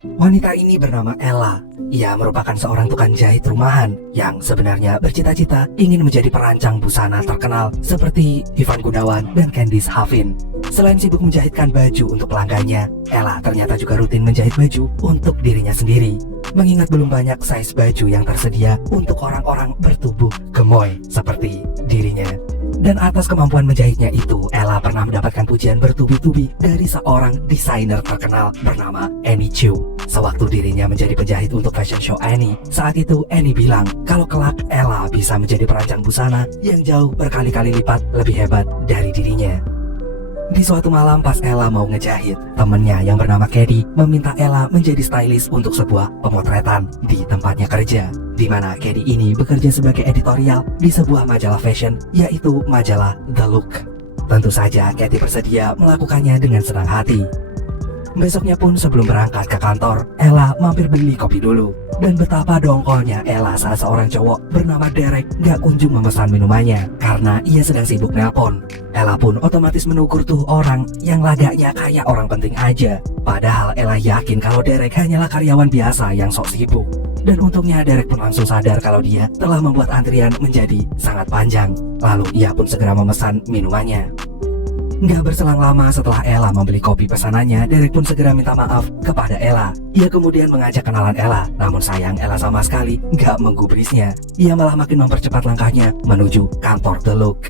Wanita ini bernama Ella. Ia merupakan seorang tukang jahit rumahan yang sebenarnya bercita-cita ingin menjadi perancang busana terkenal seperti Ivan Gunawan dan Candice Havin. Selain sibuk menjahitkan baju untuk pelanggannya, Ella ternyata juga rutin menjahit baju untuk dirinya sendiri. Mengingat belum banyak size baju yang tersedia untuk orang-orang bertubuh gemoy seperti dirinya. Dan atas kemampuan menjahitnya itu, Ella pernah mendapatkan pujian bertubi-tubi dari seorang desainer terkenal bernama Annie Chu. Sewaktu dirinya menjadi penjahit untuk fashion show Annie, saat itu Annie bilang kalau kelak Ella bisa menjadi perancang busana yang jauh berkali-kali lipat lebih hebat dari dirinya. Di suatu malam pas Ella mau ngejahit, temennya yang bernama Katie meminta Ella menjadi stylist untuk sebuah pemotretan di tempatnya kerja, di mana Katie ini bekerja sebagai editorial di sebuah majalah fashion, yaitu majalah The Look. Tentu saja Katie bersedia melakukannya dengan senang hati. Besoknya pun sebelum berangkat ke kantor, Ella mampir beli kopi dulu. Dan betapa dongkolnya Ella saat seorang cowok bernama Derek gak kunjung memesan minumannya karena ia sedang sibuk nelpon. Ella pun otomatis menukur tuh orang yang lagaknya kayak orang penting aja. Padahal Ella yakin kalau Derek hanyalah karyawan biasa yang sok sibuk. Dan untungnya Derek pun langsung sadar kalau dia telah membuat antrian menjadi sangat panjang. Lalu ia pun segera memesan minumannya. Nggak berselang lama setelah Ella membeli kopi pesanannya, Derek pun segera minta maaf kepada Ella. Ia kemudian mengajak kenalan Ella, namun sayang Ella sama sekali nggak menggubrisnya. Ia malah makin mempercepat langkahnya menuju kantor The Look.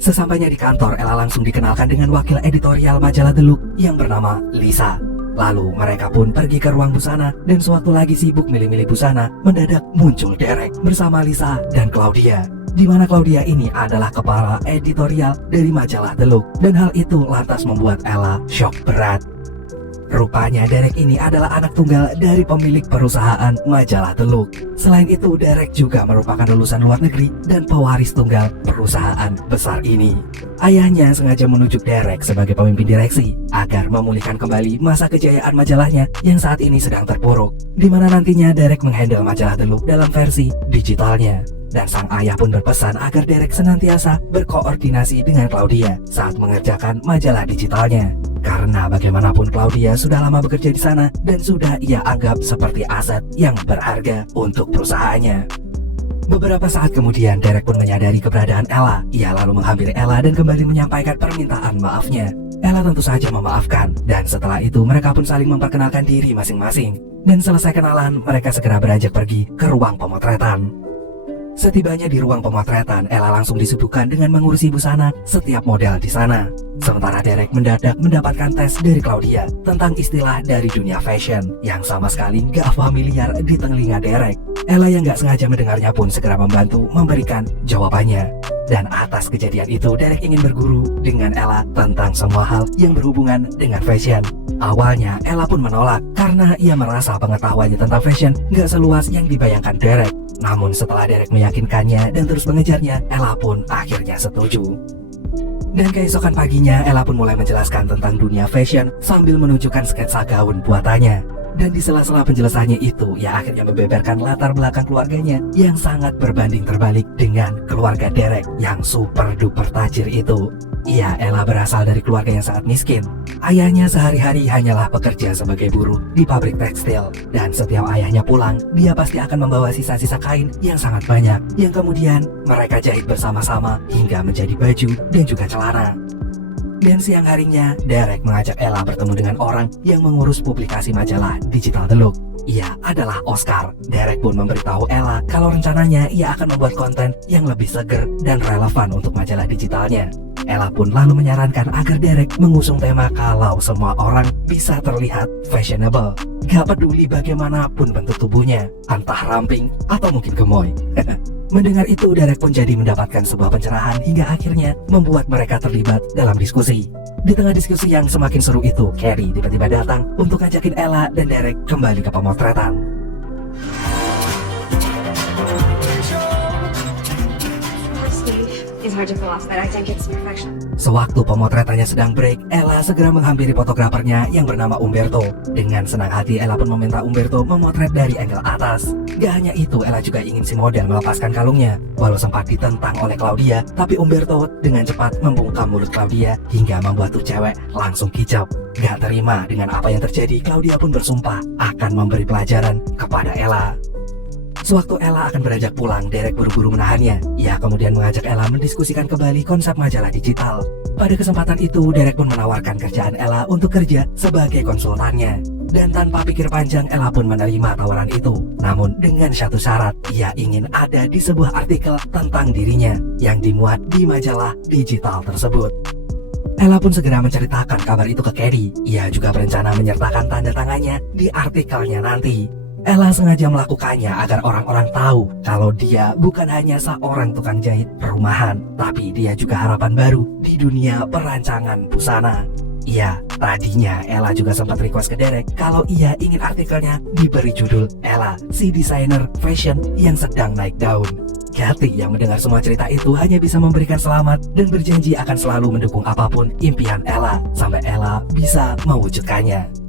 Sesampainya di kantor, Ella langsung dikenalkan dengan wakil editorial majalah The Look yang bernama Lisa. Lalu mereka pun pergi ke ruang busana dan sewaktu lagi sibuk milih-milih busana, mendadak muncul Derek bersama Lisa dan Claudia. Di mana Claudia ini adalah kepala editorial dari majalah The Look, dan hal itu lantas membuat Ella shock berat. Rupanya Derek ini adalah anak tunggal dari pemilik perusahaan majalah The Look. Selain itu, Derek juga merupakan lulusan luar negeri dan pewaris tunggal perusahaan besar ini. Ayahnya sengaja menunjuk Derek sebagai pemimpin direksi agar memulihkan kembali masa kejayaan majalahnya yang saat ini sedang terpuruk, di mana nantinya Derek menghandle majalah The Look dalam versi digitalnya. Dan sang ayah pun berpesan agar Derek senantiasa berkoordinasi dengan Claudia saat mengerjakan majalah digitalnya. Karena bagaimanapun Claudia sudah lama bekerja di sana dan sudah ia anggap seperti aset yang berharga untuk perusahaannya. Beberapa saat kemudian Derek pun menyadari keberadaan Ella. Ia lalu menghampiri Ella dan kembali menyampaikan permintaan maafnya. Ella tentu saja memaafkan, dan setelah itu mereka pun saling memperkenalkan diri masing-masing. Dan selesai kenalan, mereka segera beranjak pergi ke ruang pemotretan. Setibanya di ruang pemotretan, Ella langsung disibukkan dengan mengurusi busana setiap model di sana. Sementara Derek mendadak mendapatkan tes dari Claudia tentang istilah dari dunia fashion yang sama sekali gak familiar di telinga Derek. Ella yang gak sengaja mendengarnya pun segera membantu memberikan jawabannya. Dan atas kejadian itu, Derek ingin berguru dengan Ella tentang semua hal yang berhubungan dengan fashion. Awalnya, Ella pun menolak karena ia merasa pengetahuannya tentang fashion gak seluas yang dibayangkan Derek. Namun setelah Derek meyakinkannya dan terus mengejarnya, Ella pun akhirnya setuju. Dan keesokan paginya, Ella pun mulai menjelaskan tentang dunia fashion sambil menunjukkan sketsa gaun buatannya. Dan di sela-sela penjelasannya itu, ia akhirnya membeberkan latar belakang keluarganya yang sangat berbanding terbalik dengan keluarga Derek yang super duper tajir itu. Iya, Ella berasal dari keluarga yang sangat miskin. Ayahnya sehari-hari hanyalah bekerja sebagai buruh di pabrik tekstil. Dan setiap ayahnya pulang, dia pasti akan membawa sisa-sisa kain yang sangat banyak, yang kemudian mereka jahit bersama-sama hingga menjadi baju dan juga celana. Dan siang harinya, Derek mengajak Ella bertemu dengan orang yang mengurus publikasi majalah digital The Look. Ia adalah Oscar. Derek pun memberitahu Ella kalau rencananya ia akan membuat konten yang lebih seger dan relevan untuk majalah digitalnya. Ella pun lalu menyarankan agar Derek mengusung tema kalau semua orang bisa terlihat fashionable. Gak peduli bagaimanapun bentuk tubuhnya, entah ramping atau mungkin gemoy. Mendengar itu, Derek pun jadi mendapatkan sebuah pencerahan hingga akhirnya membuat mereka terlibat dalam diskusi. Di tengah diskusi yang semakin seru itu, Carrie tiba-tiba datang untuk ngajakin Ella dan Derek kembali ke pemotretan. Steve, It's hard to pull off, but I think it's perfection. Sewaktu pemotretannya sedang break, Ella segera menghampiri fotografernya yang bernama Umberto. Dengan senang hati, Ella pun meminta Umberto memotret dari angle atas. Gak hanya itu, Ella juga ingin si model melepaskan kalungnya. Walau sempat ditentang oleh Claudia, tapi Umberto dengan cepat membungkam mulut Claudia hingga membuat tuh cewek langsung kicap. Gak terima dengan apa yang terjadi, Claudia pun bersumpah akan memberi pelajaran kepada Ella. Sewaktu Ella akan beranjak pulang, Derek buru-buru menahannya. Ia kemudian mengajak Ella mendiskusikan kembali konsep majalah digital. Pada kesempatan itu, Derek pun menawarkan kerjaan Ella untuk kerja sebagai konsultannya. Dan tanpa pikir panjang, Ella pun menerima tawaran itu. Namun dengan satu syarat, ia ingin ada di sebuah artikel tentang dirinya yang dimuat di majalah digital tersebut. Ella pun segera menceritakan kabar itu ke Cady. Ia juga berencana menyertakan tanda tangannya di artikelnya nanti. Ella sengaja melakukannya agar orang-orang tahu kalau dia bukan hanya seorang tukang jahit perumahan, tapi dia juga harapan baru di dunia perancangan busana. Iya, tadinya Ella juga sempat request ke Derek kalau ia ingin artikelnya diberi judul Ella, si desainer fashion yang sedang naik daun. Cathy yang mendengar semua cerita itu hanya bisa memberikan selamat dan berjanji akan selalu mendukung apapun impian Ella sampai Ella bisa mewujudkannya.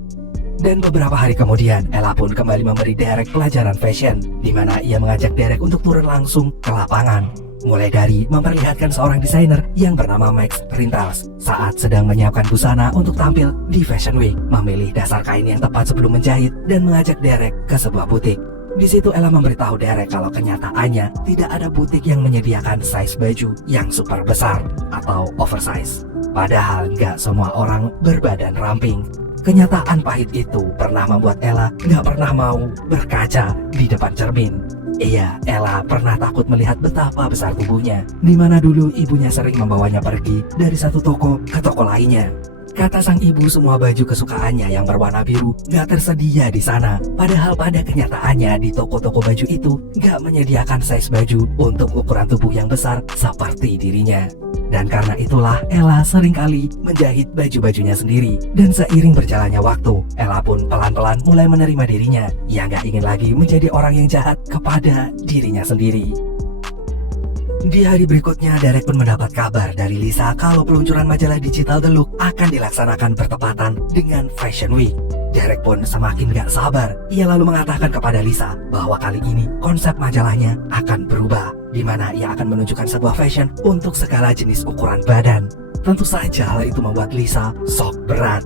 Dan beberapa hari kemudian, Ella pun kembali memberi Derek pelajaran fashion, di mana ia mengajak Derek untuk turun langsung ke lapangan. Mulai dari memperlihatkan seorang desainer yang bernama Max Rintals saat sedang menyiapkan busana untuk tampil di Fashion Week, memilih dasar kain yang tepat sebelum menjahit, dan mengajak Derek ke sebuah butik. Di situ Ella memberitahu Derek kalau kenyataannya tidak ada butik yang menyediakan size baju yang super besar atau oversize. Padahal nggak semua orang berbadan ramping. Kenyataan pahit itu pernah membuat Ella gak pernah mau berkaca di depan cermin. Iya, Ella pernah takut melihat betapa besar tubuhnya, di mana dulu ibunya sering membawanya pergi dari satu toko ke toko lainnya. Kata sang ibu, semua baju kesukaannya yang berwarna biru gak tersedia di sana. Padahal pada kenyataannya di toko-toko baju itu gak menyediakan size baju untuk ukuran tubuh yang besar seperti dirinya. Dan karena itulah Ella seringkali menjahit baju-bajunya sendiri. Dan seiring berjalannya waktu, Ella pun pelan-pelan mulai menerima dirinya. Ia gak ingin lagi menjadi orang yang jahat kepada dirinya sendiri. Di hari berikutnya, Derek pun mendapat kabar dari Lisa kalau peluncuran majalah digital The Look akan dilaksanakan bertepatan dengan Fashion Week. Derek pun semakin gak sabar. Ia lalu mengatakan kepada Lisa bahwa kali ini konsep majalahnya akan berubah, di mana ia akan menunjukkan sebuah fashion untuk segala jenis ukuran badan. Tentu saja hal itu membuat Lisa sok berat.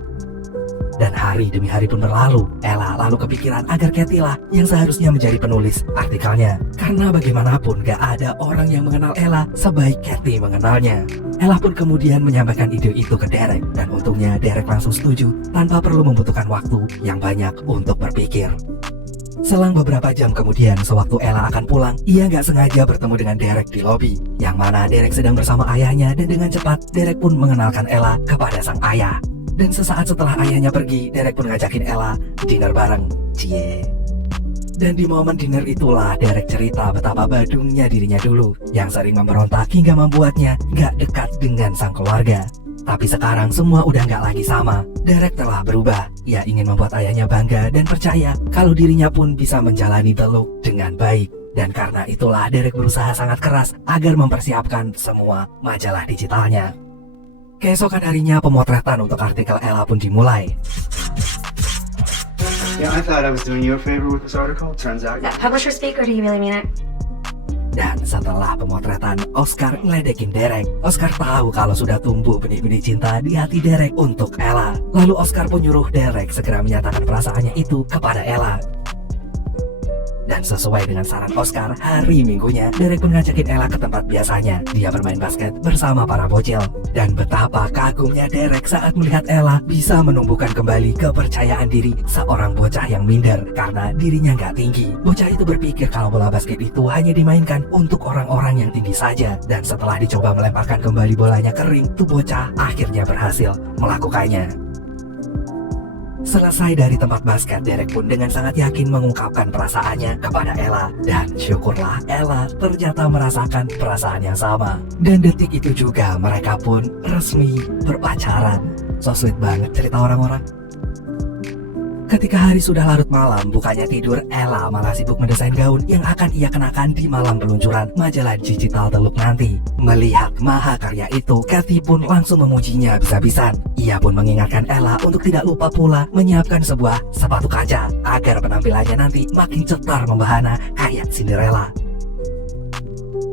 Dan hari demi hari pun berlalu, Ella lalu kepikiran agar Cathy lah yang seharusnya menjadi penulis artikelnya. Karena bagaimanapun gak ada orang yang mengenal Ella sebaik Cathy mengenalnya. Ella pun kemudian menyampaikan ide itu ke Derek, dan untungnya Derek langsung setuju tanpa perlu membutuhkan waktu yang banyak untuk berpikir. Selang beberapa jam kemudian, sewaktu Ella akan pulang, ia gak sengaja bertemu dengan Derek di lobi, yang mana Derek sedang bersama ayahnya, dan dengan cepat Derek pun mengenalkan Ella kepada sang ayah. Dan sesaat setelah ayahnya pergi, Derek pun ngajakin Ella dinner bareng. Cie. Dan di momen dinner itulah Derek cerita betapa badungnya dirinya dulu, yang sering memberontak hingga membuatnya gak dekat dengan sang keluarga. Tapi sekarang semua udah gak lagi sama. Derek telah berubah. Ia ingin membuat ayahnya bangga dan percaya kalau dirinya pun bisa menjalani The Look dengan baik. Dan karena itulah Derek berusaha sangat keras agar mempersiapkan semua majalah digitalnya. Keesokan harinya, pemotretan untuk artikel Ella pun dimulai. Yeah, I thought I was doing you a favor with this article. Turns out. That publisher speak, or do you really mean it? Dan setelah pemotretan, Oscar ngeledekin Derek. Oscar tahu kalau sudah tumbuh benih-benih cinta di hati Derek untuk Ella. Lalu Oscar pun nyuruh Derek segera menyatakan perasaannya itu kepada Ella. Dan sesuai dengan saran Oscar, hari Minggunya Derek pun ngajakin Ella ke tempat biasanya. Dia bermain basket bersama para bocil. Dan betapa kagumnya Derek saat melihat Ella bisa menumbuhkan kembali kepercayaan diri seorang bocah yang minder karena dirinya gak tinggi. Bocah itu berpikir kalau bola basket itu hanya dimainkan untuk orang-orang yang tinggi saja. Dan setelah dicoba melemparkan kembali bolanya kering, tuh bocah akhirnya berhasil melakukannya. Selesai dari tempat basket, Derek pun dengan sangat yakin mengungkapkan perasaannya kepada Ella. Dan syukurlah Ella ternyata merasakan perasaan yang sama. Dan detik itu juga mereka pun resmi berpacaran. So sweet banget cerita orang-orang. Ketika hari sudah larut malam, bukannya tidur, Ella malah sibuk mendesain gaun yang akan ia kenakan di malam peluncuran majalah digital The Look nanti. Melihat mahakarya itu, Kathy pun langsung memujinya habis-habisan. Ia pun mengingatkan Ella untuk tidak lupa pula menyiapkan sebuah sepatu kaca agar penampilannya nanti makin cetar membahana kayak Cinderella.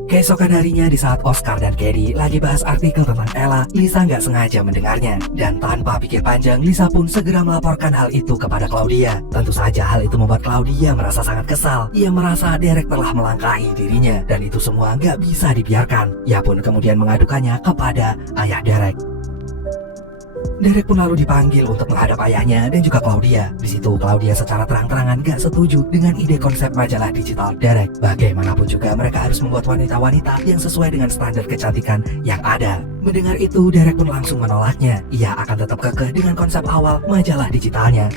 Keesokan harinya di saat Oscar dan Katie lagi bahas artikel tentang Ella, Lisa nggak sengaja mendengarnya. Dan tanpa pikir panjang, Lisa pun segera melaporkan hal itu kepada Claudia. Tentu saja hal itu membuat Claudia merasa sangat kesal. Ia merasa Derek telah melangkahi dirinya dan itu semua nggak bisa dibiarkan. Ia pun kemudian mengadukannya kepada ayah Derek. Derek pun lalu dipanggil untuk menghadap ayahnya dan juga Claudia. Di situ Claudia secara terang-terangan gak setuju dengan ide konsep majalah digital Derek. Bagaimanapun juga mereka harus membuat wanita-wanita yang sesuai dengan standar kecantikan yang ada. Mendengar itu, Derek pun langsung menolaknya. Ia akan tetap kekeh dengan konsep awal majalah digitalnya.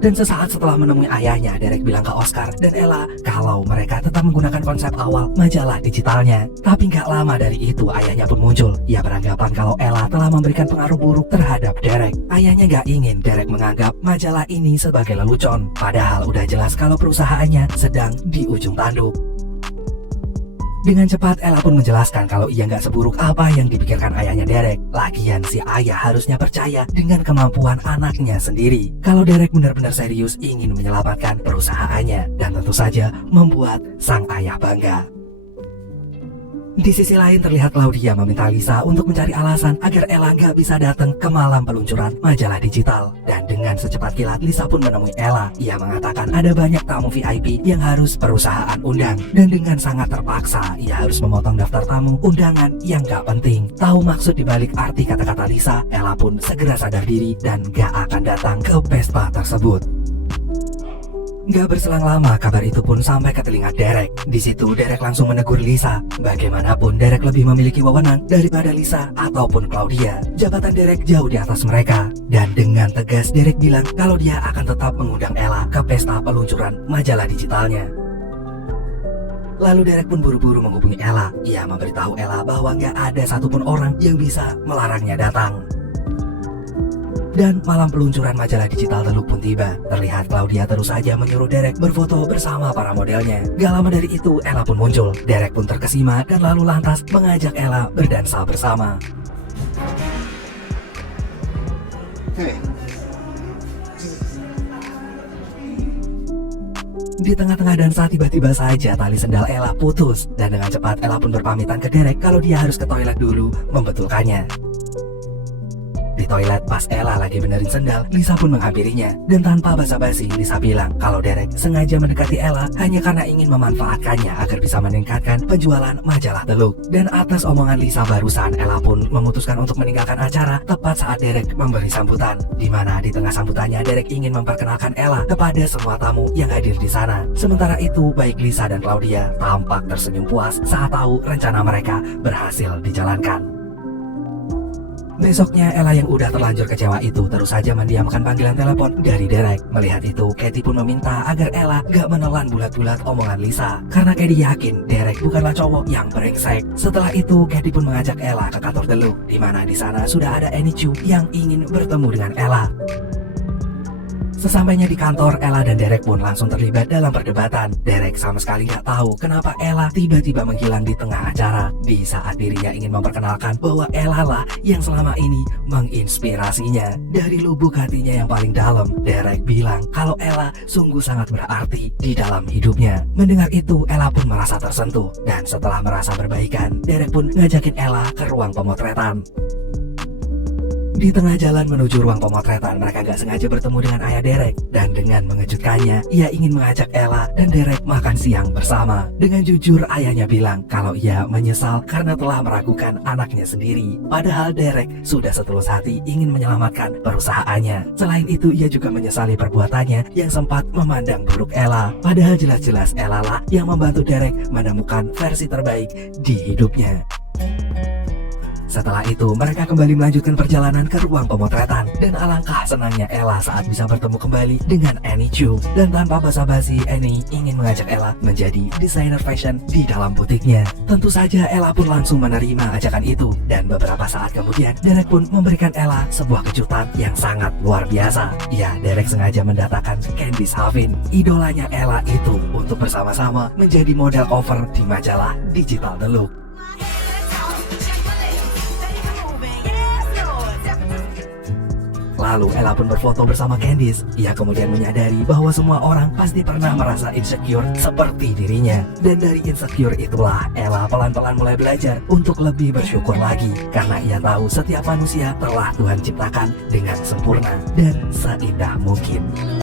Dan sesaat setelah menemui ayahnya, Derek bilang ke Oscar dan Ella kalau mereka tetap menggunakan konsep awal majalah digitalnya. Tapi gak lama dari itu, ayahnya pun muncul. Ia beranggapan kalau Ella telah memberikan pengaruh buruk terhadap Derek. Ayahnya gak ingin Derek menganggap majalah ini sebagai lelucon. Padahal udah jelas kalau perusahaannya sedang di ujung tanduk. Dengan cepat, Ella pun menjelaskan kalau ia nggak seburuk apa yang dipikirkan ayahnya Derek. Lagian si ayah harusnya percaya dengan kemampuan anaknya sendiri. Kalau Derek benar-benar serius ingin menyelamatkan perusahaannya dan tentu saja membuat sang ayah bangga. Di sisi lain terlihat Claudia meminta Lisa untuk mencari alasan agar Ella nggak bisa datang ke malam peluncuran majalah digital. Dan dengan secepat kilat Lisa pun menemui Ella. Ia mengatakan ada banyak tamu VIP yang harus perusahaan undang. Dan dengan sangat terpaksa ia harus memotong daftar tamu undangan yang gak penting. Tahu maksud dibalik arti kata-kata Lisa, Ella pun segera sadar diri dan gak akan datang ke pesta tersebut. Gak berselang lama, kabar itu pun sampai ke telinga Derek. Di situ Derek langsung menegur Lisa. Bagaimanapun Derek lebih memiliki wewenang daripada Lisa ataupun Claudia. Jabatan Derek jauh di atas mereka. Dan dengan tegas Derek bilang kalau dia akan tetap mengundang Ella ke pesta peluncuran majalah digitalnya. Lalu Derek pun buru-buru menghubungi Ella. Ia memberitahu Ella bahwa gak ada satupun orang yang bisa melarangnya datang. Dan malam peluncuran majalah digital The Look pun tiba. Terlihat Claudia terus saja menyuruh Derek berfoto bersama para modelnya. Gak lama dari itu Ella pun muncul. Derek pun terkesima dan lalu lantas mengajak Ella berdansa bersama. Hey. Di tengah-tengah dansa tiba-tiba saja tali sendal Ella putus. Dan dengan cepat Ella pun berpamitan ke Derek kalau dia harus ke toilet dulu membetulkannya. Di toilet pas Ella lagi benerin sendal, Lisa pun menghampirinya. Dan tanpa basa-basi, Lisa bilang kalau Derek sengaja mendekati Ella hanya karena ingin memanfaatkannya agar bisa meningkatkan penjualan majalah The Look. Dan atas omongan Lisa barusan, Ella pun memutuskan untuk meninggalkan acara tepat saat Derek memberi sambutan. Di mana di tengah sambutannya Derek ingin memperkenalkan Ella kepada semua tamu yang hadir di sana. Sementara itu, baik Lisa dan Claudia tampak tersenyum puas saat tahu rencana mereka berhasil dijalankan. Besoknya Ella yang udah terlanjur kecewa itu terus saja mendiamkan panggilan telepon dari Derek. Melihat itu, Katie pun meminta agar Ella gak menelan bulat-bulat omongan Lisa. Karena Katie yakin Derek bukanlah cowok yang brengsek. Setelah itu, Katie pun mengajak Ella ke kantor The Look, di mana di sana sudah ada Annie Chu yang ingin bertemu dengan Ella. Sesampainya di kantor, Ella dan Derek pun langsung terlibat dalam perdebatan. Derek sama sekali nggak tahu kenapa Ella tiba-tiba menghilang di tengah acara. Di saat dirinya ingin memperkenalkan bahwa Ella lah yang selama ini menginspirasinya. Dari lubuk hatinya yang paling dalam, Derek bilang kalau Ella sungguh sangat berarti di dalam hidupnya. Mendengar itu, Ella pun merasa tersentuh. Dan setelah merasa berbaikan, Derek pun ngajakin Ella ke ruang pemotretan. Di tengah jalan menuju ruang pemotretan, mereka gak sengaja bertemu dengan ayah Derek. Dan dengan mengejutkannya, ia ingin mengajak Ella dan Derek makan siang bersama. Dengan jujur, ayahnya bilang kalau ia menyesal karena telah meragukan anaknya sendiri. Padahal Derek sudah setulus hati ingin menyelamatkan perusahaannya. Selain itu, ia juga menyesali perbuatannya yang sempat memandang buruk Ella. Padahal jelas-jelas Ella lah yang membantu Derek menemukan versi terbaik di hidupnya. Setelah itu, mereka kembali melanjutkan perjalanan ke ruang pemotretan. Dan alangkah senangnya Ella saat bisa bertemu kembali dengan Annie Chu. Dan tanpa basa-basi, Annie ingin mengajak Ella menjadi desainer fashion di dalam butiknya. Tentu saja Ella pun langsung menerima ajakan itu. Dan beberapa saat kemudian, Derek pun memberikan Ella sebuah kejutan yang sangat luar biasa. Ya, Derek sengaja mendatangkan Candice Havin, idolanya Ella itu, untuk bersama-sama menjadi model cover di majalah Digital The Look. Lalu Ella pun berfoto bersama Candice. Ia kemudian menyadari bahwa semua orang pasti pernah merasa insecure seperti dirinya. Dan dari insecure itulah Ella pelan-pelan mulai belajar untuk lebih bersyukur lagi. Karena ia tahu setiap manusia telah Tuhan ciptakan dengan sempurna dan seindah mungkin.